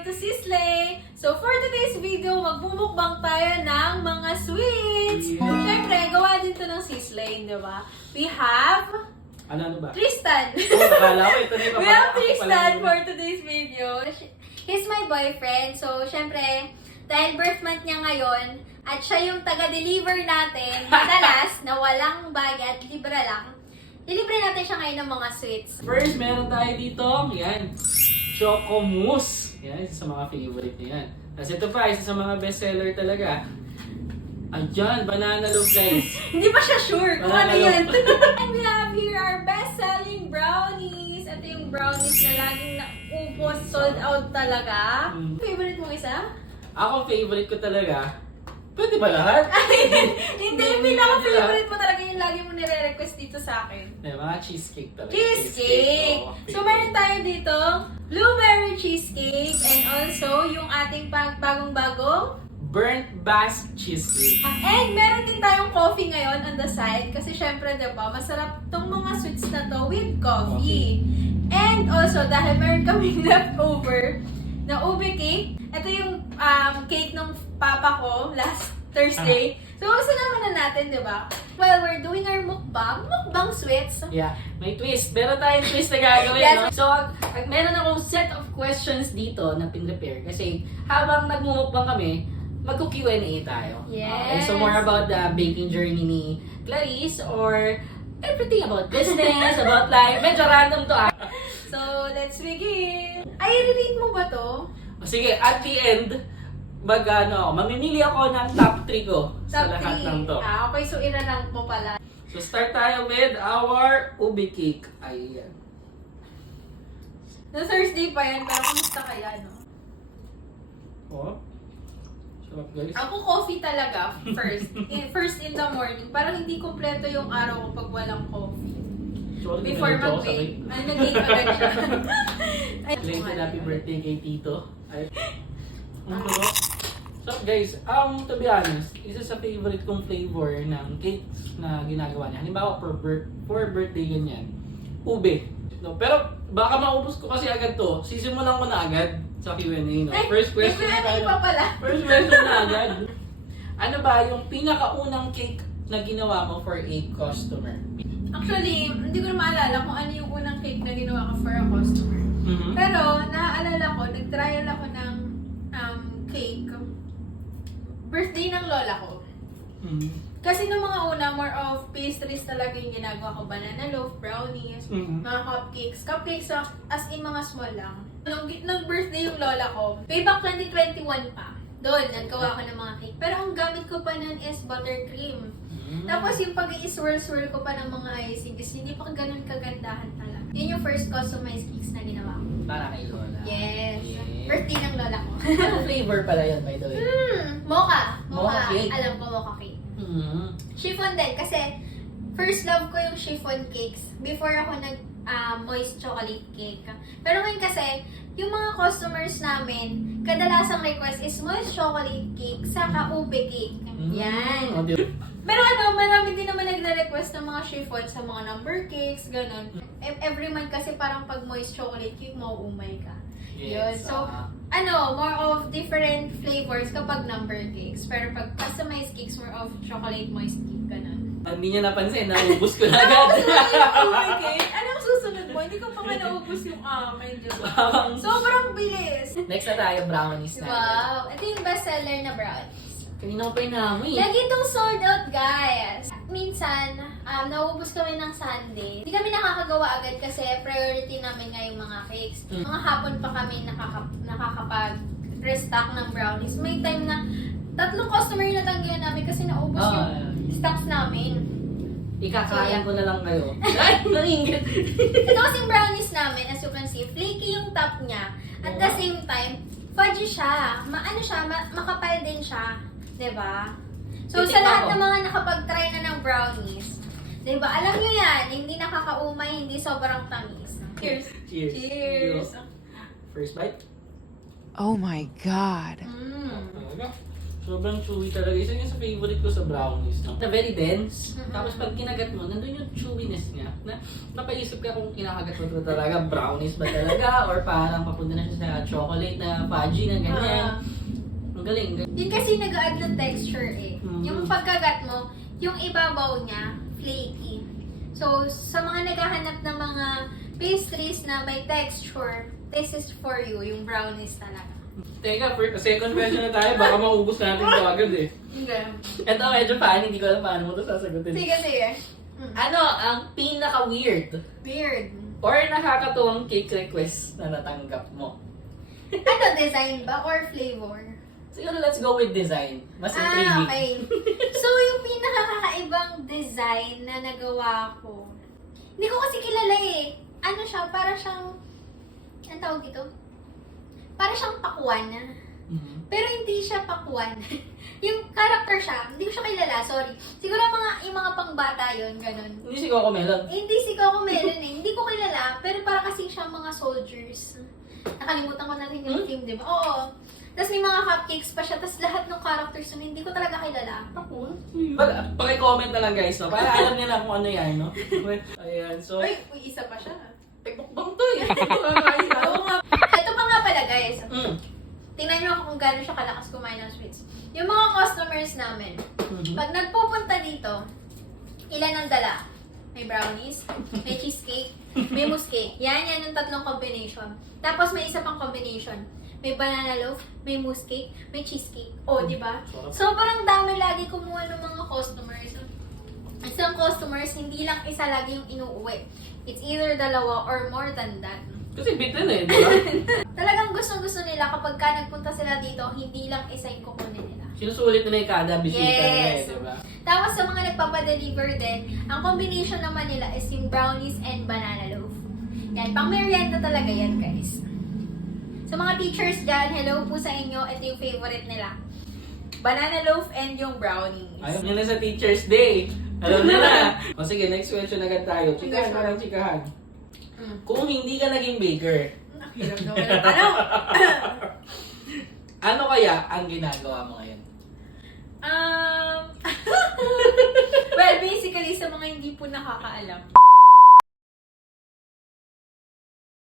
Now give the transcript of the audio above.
Welcome to Sislay! So for today's video, magbumukbang tayo ng mga sweets! Siyempre, gawa din to ng Sislay, di ba? We have... Ano ba? Tristan! Nakala ko ito na yung We have Tristan for today's video. He's my boyfriend. So, syempre, dahil birth month niya ngayon, at siya yung taga-deliver natin, madalas na walang bayad, libre lang. Deliver natin siya ngayon ng mga sweets. First, meron tayo dito, yan, Choco Mousse. Yan, isa sa mga favorite niya yan. Tapos ito pa, isa sa mga bestseller talaga. Ayan, banana loaf guys. Hindi pa siya sure kung ano Banana yun. And we have here our best-selling brownies. Ito yung brownies na laging naubos, sold out talaga. Favorite mo isa? Ako, favorite ko talaga. Pwede ba lahat? Hindi, yung pinaka-favorite mo talaga yung lagi mo nire-request dito sa akin. Mga cheesecake talaga. Cheesecake! Oo, So, meron tayo dito, blueberry cheesecake, and also yung ating bagong-bagong. Burnt Basque cheesecake. And meron din tayong coffee ngayon on the side, kasi syempre, diba, masarap tong mga sweets na to with coffee. And also, dahil meron kaming leftover na ube cake, ito yung cake ng papa ko last Thursday. So, sinama na natin, di ba? While we're doing our mukbang sweets. Yeah, may twist. Meron tayong twist na gagawin. Yes. No? So, meron akong set of questions dito na pin-prepare. Kasi habang nagmumukbang kami, magko-Q&A tayo. Yes. Okay, so more about the baking journey ni Clarice or everything about business, about life. Medyo random to ah. So, let's begin. Ay, i-read mo ba to? Sige, at the end, mamimili ako ng top 3 ko sa Top lahat 3. ng to. Okay, so irarank mo pala. So start tayo with our ube cake. Ayan. No Thursday pa yan, pero kamusta kaya, no? Oh. Sarap guys. Ako coffee talaga, first in the morning. Parang hindi kompleto yung araw ko pag walang coffee. Sorry, Before medyo ako mag-bake. sakit. Ay, nag-bake agad siya. Ay, Belated happy birthday kay Tito. Ay. So guys, to be honest, isa sa favorite kong flavor ng cakes na ginagawa niya. Halimbawa for birthday ganyan, ube. No, pero baka maubos ko kasi agad to. Sisimulan ko na agad sa Q&A. No? Ay, First question may na tayo. pa pala. First question na agad. Ano ba yung pinakaunang cake na ginawa mo for a customer? Actually, hindi ko na maalala kung ano yung unang cake na ginawa ko for a customer. Mhm. Pero, naaalala ko, nag-trial ako ng cake. Birthday ng lola ko. Mhm. Kasi nung mga una, more of pastries talaga yung ginagawa ko. Banana loaf, brownies, Mhm. mga cupcakes. Cupcakes as in mga small lang. Nung birthday yung lola ko, payback 2021 pa. Doon, naggawa ko ng mga cake. Pero ang gamit ko pa nun is buttercream. Tapos yung pag-i-swirl-swirl ko pa ng mga icings, hindi pa ganun kagandahan talaga. Yun yung first customized cakes na ginawa ko. Para kay Lola. Yes. Yeah. Birthday ng lola ko. Ano flavor pala yan, by the way? Mocha. Mocha cake. Alam ko, mocha cake. Mhm. Chiffon din kasi first love ko yung chiffon cakes before ako nag moist chocolate cake. Pero ngayon kasi, yung mga customers namin, kadalasang request is moist chocolate cake saka ube cake. Yan. Oh, di- Pero marami din naman nagre-request ng mga chiffon sa mga number cakes, ganun. Every month kasi parang pag moist chocolate cake, mauumay ka. Yun. Yes, So, more of different flavors kapag number cakes. Pero pag customized cakes, more of chocolate moist cake, ganun. hindi niya napansin, naubos ko na agad. Okay. Anong susunod mo? Hindi ko pa nga naubos yung akin, di ba? Sobrang bilis. Next na tayo, brownies na. Wow. Ito yung bestseller na brownies. Kanina ko pa inamoy. Lagi itong sold out, guys. Minsan, nauubos kami ng Sunday. Hindi kami nakakagawa agad kasi priority namin nga yung mga cakes. Mga hapon pa kami nakakapag-restock ng brownies. May time na 3 customer yung natanggihan namin kasi naubos yung stocks namin. Ikakain ko na lang kayo. Ay, naingit. Ito kasing brownies namin, as you can see, flaky yung top niya. At the same time, fudgy siya. Makapal din siya. Diba? So, sa lahat ng mga nakapag-try na ng brownies, diba? Alam nyo yan, hindi nakakaumay, hindi sobrang tamis. Cheers! Cheers. Cheers! First bite. Oh my God. Talaga. So Sobrang chewy talaga. Isa yun sa favorite ko sa brownies. No? Na very dense. Mhm. Tapos pag kinagat mo, nandun yung chewiness niya. Na napaisip ka kung kinakagat mo ito talaga, brownies ba talaga? Or parang papunta na siya sa chocolate na fudgy na ganyan. Ang galing. Yun kasi nag-add ng texture eh. Mhm. Yung pagkagat mo, yung ibabaw niya, flaky. So, sa mga naghahanap ng mga pastries na may texture, this is for you, yung brownies talaga. Teka, second question na tayo. Baka maubos natin ito agad eh. Hindi. Ito medyo funny, hindi ko alam paano mo ito sasagutin. Sige, sige. Ano ang pinaka-weird Weird. or nakakatuwang cake request na natanggap mo? Ano, design ba or flavor? Siguro let's go with design. Mas intriguing. Okay. So, yung pinakakakaibang design na nagawa ko, hindi ko kasi kilala eh. Ano siya, para siyang, anong tawag dito? Para siyang pakwan. Mhm. Pero hindi siya pakwan. Yung character siya, hindi ko siya kilala, sorry. Siguro yung mga pangbata yun, ganun. Hindi si Coco Melon. Eh, hindi si Coco Melon eh. Hindi ko kilala, pero para kasi siyang mga soldiers. Nakalimutan ko na rin yung team, di ba? Oo. Tapos may mga cupcakes pa siya, tapos lahat ng characters yun, hindi ko talaga kilala. Ako? Paki-comment na lang guys, no? Para alam nila kung ano yan, no? Ayan, so... Uy, isa pa siya. Bukbang to eh. Nakakain ako. Oo nga. Ito pa nga pala guys. Mm. Tingnan nyo kung gaano siya kalakas kumain ng sweets. Yung mga customers namin, Mhm. pag nagpupunta dito, ilan ang dala? May brownies, may cheesecake, may mousse cake. Yan yung tatlong combination. Tapos may isa pang combination. May banana loaf, may mousse cake, may cheesecake. O, di ba? Sarap. Sobrang dami lagi kumuha ng mga customers. Isang customers, hindi lang isa lagi yung inuuwi. It's either dalawa or more than that. Kasi bitin eh, di ba? Talagang gusto nila kapag ka nagpunta sila dito, hindi lang isa yung kukunin nila. Sinusulit nila yung kada bisita nila eh, Yes. di ba? Tapos sa mga nagpapadeliver din, ang combination naman nila is yung brownies and banana loaf. Yan, pang merienda talaga yan guys. Sa mga teachers dyan, hello po sa inyo. Ito yung favorite nila. Banana loaf and yung brownies. Ayaw nyo na sa Teacher's Day. Alam nyo na. O sige, next question agad tayo. Chikahan ka lang, chikahan. Kung hindi ka naging baker, Ang hirap naman ang tanong. ano kaya ang ginagawa mo ngayon? Well, basically, sa mga hindi po nakakaalam,